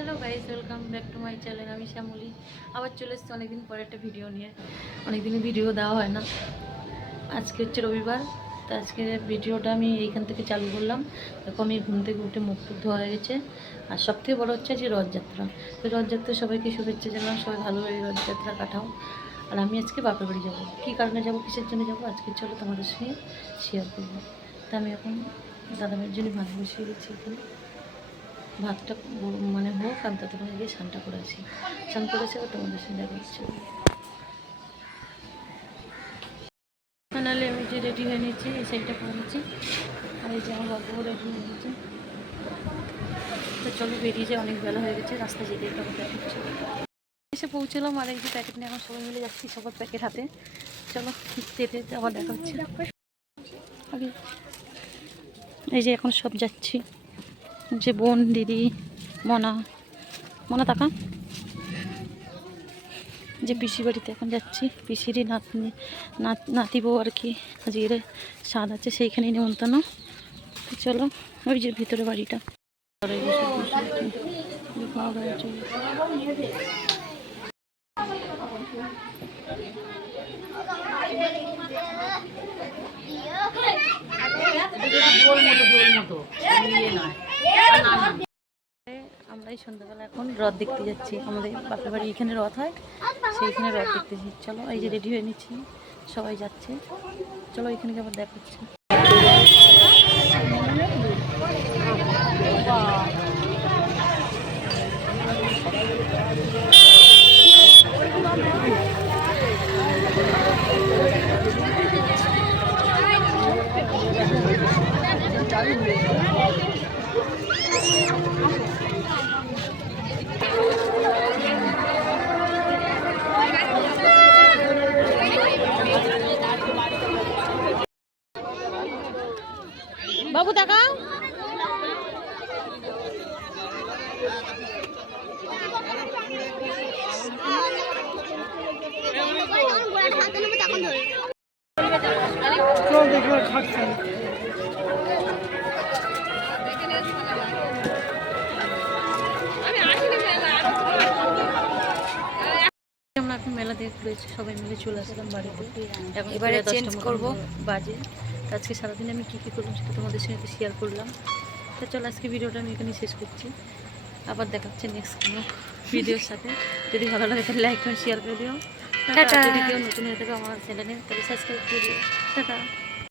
Hello guys, welcome back to my channel. আমি শ্যামলী আবার চলে এসেছি অনেকদিন পরে একটা ভিডিও নিয়ে। অনেকদিন ভিডিও দেওয়া হয় না। আজকে হচ্ছে রবিবার, তো আজকে ভিডিওটা আমি এইখান থেকে চালু করলাম। দেখো আমি ঘুম থেকে উঠে মুখ টুক ধোয়া হয়ে গেছে। আর সবথেকে বড় হচ্ছে যে রথযাত্রা। তো রথযাত্রা সবাইকে শুভেচ্ছা জানালাম, সবাই ভালোভাবে রথযাত্রা কাটাও। আর আমি আজকে বাপের বাড়ি যাবো। কী কারণে যাবো, কিসের জন্য যাবো, আজকে চলো তোমাদের সঙ্গে শেয়ার করবো। তা আমি এখন দাদামের জন্য ভাত বসিয়ে দিচ্ছি। এখানে ভাতটা মানে হোক, আমি ততক্ষণ গিয়ে স্নানটা করে আসি। স্নান করেছে তোমাদের সঙ্গে দেখা হচ্ছে। ফাইনালি আমি যে রেডি হয়ে নিয়েছি, এই সাইডটা করে নিচ্ছি। আর এই যে আমার বাবুও রেডি হয়ে নিয়েছে। তো চলো বেরিয়ে যায়, অনেক বেলা হয়ে গেছে, রাস্তায় যেতেই তখন দেখা হচ্ছে। এসে পৌঁছলাম, আর এই যে প্যাকেট নিয়ে এখন সবাই মিলে যাচ্ছি, সবার প্যাকেট হাতে। চলো যেতে যেতে আবার দেখা হচ্ছে। আগে এই যে এখন সব যাচ্ছি, যে বোন, দিদি, মনা মনা টাকা যে পিসি বাড়িতে এখন যাচ্ছি। পিসিরই নাতি বউ আর কি, আজকের স্বাদ আছে, সেইখানেই নিমন্ত্রণ। তো চলো, ওই যে ভিতরে বাড়িটা। আমরা এই সন্ধ্যাবেলা এখন রথ দেখতে যাচ্ছি। আমাদের বাপের বাড়ি এখানে রথ হয়, সেইখানে রথ দেখতে যাচ্ছি। চলো এই যে রেডি হয়ে নিচ্ছি, সবাই যাচ্ছে। চলো এখানে আবার দেখা হচ্ছে। বাবু দেখা আমরা এখন মেলা দেখতে রয়েছে, সবাই মিলে চলে আসলাম বাড়িতে। এখন এবারে চেঞ্জ করবো বাজে। আজকে সারাদিন আমি কী কী করলাম সেটা তোমাদের সঙ্গে শেয়ার করলাম। তো চলো আজকে ভিডিওটা আমি এখানেই শেষ করছি। আবার দেখাচ্ছে নেক্সট কোনো ভিডিওর সাথে। যদি ভালো লাগে তাহলে লাইক করে শেয়ার করে দিও। যদি কেউ নতুন হয়ে থাকে আমার চ্যানেলে, তাহলে সাবস্ক্রাইব করে দিও। টাটা।